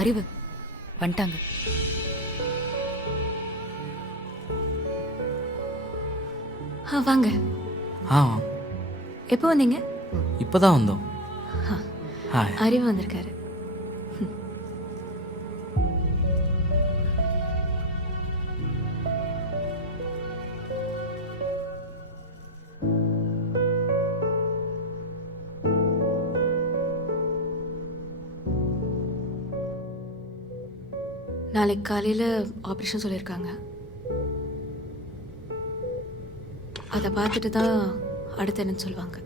அறிவு வந்துட்டாங்க. வாங்க. எப்போ வந்தீங்க? இப்போதான் வந்தோம். அறிவு வந்திருக்காரு. நாளைக்கு காலையில் ஆப்ரேஷன் சொல்லியிருக்காங்க. அதை பார்த்துட்டு தான் அடுத்து என்னன்னு சொல்லுவாங்க.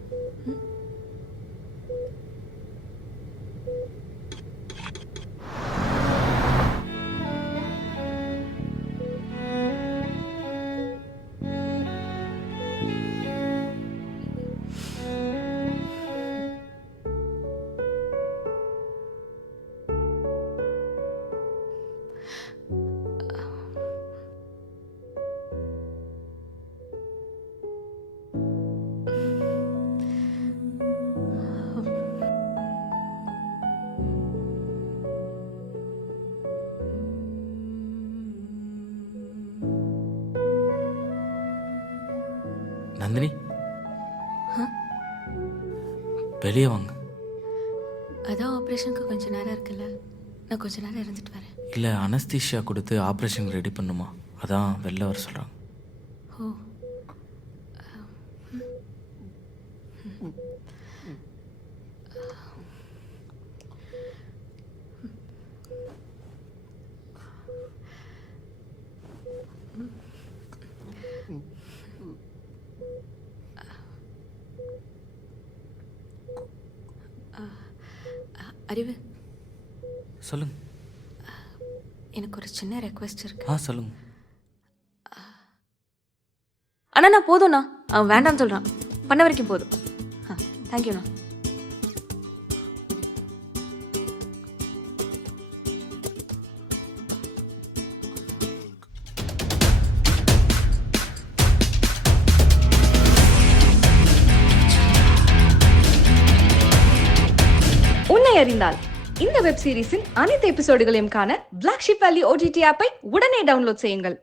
நந்தினி, வெளியே வாங்க. அதான் ஆப்ரேஷனுக்கு கொஞ்சம் நேரம் இருக்குல்ல, நான் கொஞ்ச நேரம் இருந்துட்டு வரேன். இல்லை, அனஸ்தீஷியா கொடுத்து ஆப்ரேஷன் ரெடி பண்ணுமா, அதான் வெளில வர சொல்கிறாங்க. ஓ, அறிவு, சொல்லுங்க. எனக்கு ஒரு சின்ன ரெக்வெஸ்ட் இருக்கு. சொல்லுங்க. அண்ணா நான் போதும்ண்ணா, அவன் வேண்டாம்னு சொல்கிறான். பண்ண வரைக்கும் போதும். தேங்க்யூண்ணா. உன்னை அறிந்தால் இந்த வெப் சீரிஸின் அனைத்து எபிசோடுகளையும் காண Black Sheep Valley OTT ஆப்பை உடனே டவுன்லோட் செய்யுங்கள்.